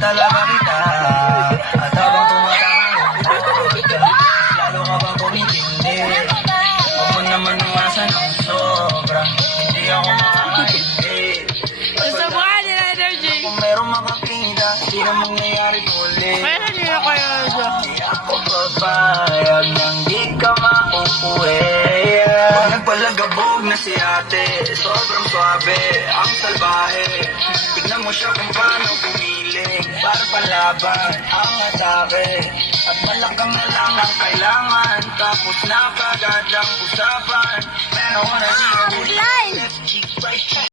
Talaga kita at habang tumatawag lalo ka bang kumitindi. Huwag mo naman iwasan ng sobra, hindi ako makakaindi. Gusto mo ka nila energy? Kung meron makakita, di na mangyayari tuloy. Kaya nila kayo siya. Di ako papayag nang di ka mauuwi. Pag nagpalagabog na si ate, sobrang swabe, ang salbahe. Tignan mo siya kung paano bumiling, para palaban ang atake. At malakang na lang ang kailangan, tapos na kagad ang usapan. Pero wala siya